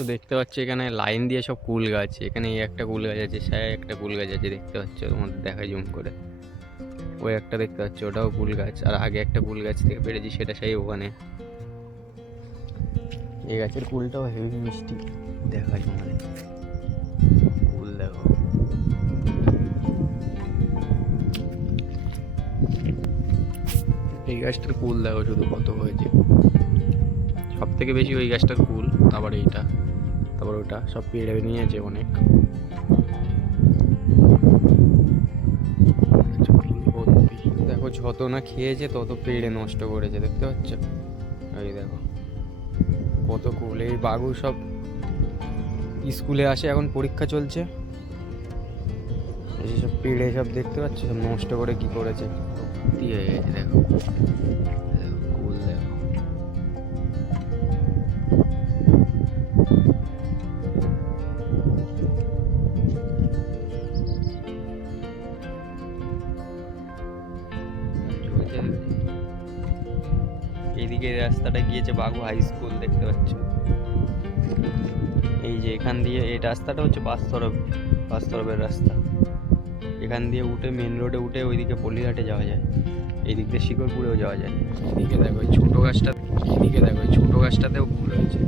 তো দেখতে পাচ্ছি এখানে লাইন দিয়ে সব কুল গাছ, এখানে এই একটা কুল গাছ আছে, সায় একটা কুল গাছ আছে দেখতে পাচ্ছ, তোমাদের দেখাই জুম করে। ওই একটা দেখতে পাচ্ছ, ওটাও কুল গাছ। আর আগে একটা কুল গাছ থেকে পেরেছি, সেটা সেই ওখানে। এই গাছের কুলটাও হেভি মিষ্টি, দেখাই তোমাদের। কুল দেখো, এই গাছটার কুল দেখো শুধু কত হয়েছে। সব থেকে বেশি ওই গাছটার কুল, তারপর এইটা, তারপর ওটা সব পেড়ে নিয়েছে অনেক। দেখো যত না খেয়েছে তত পেড়ে নষ্ট করেছে, দেখতে পাচ্ছ? এই দেখো কত কুল। এই বাবু সব স্কুলে আসে, এখন পরীক্ষা চলছে, এই সব পেড়ে সব দেখতে পাচ্ছ সব নষ্ট করে কি করেছে, ভর্তি হয়ে গেছে। দেখো কুল দেখো। এইদিকে রাস্তাটা গিয়েছে বাগু হাই স্কুল, দেখতে পাচ্ছ? এই যে এখান দিয়ে এই রাস্তাটা হচ্ছে বাস্তরবের রাস্তা। এখান দিয়ে উঠে মেন রোডে উঠে ওইদিকে পল্লীঘাটে যাওয়া যায়, এই দিক দিয়ে শিকরপুরেও যাওয়া যায়। এদিকে দেখো এই ছোটো গাছটা, এইদিকে দেখো এই ছোটো গাছটাতেও ফুল হয়েছে।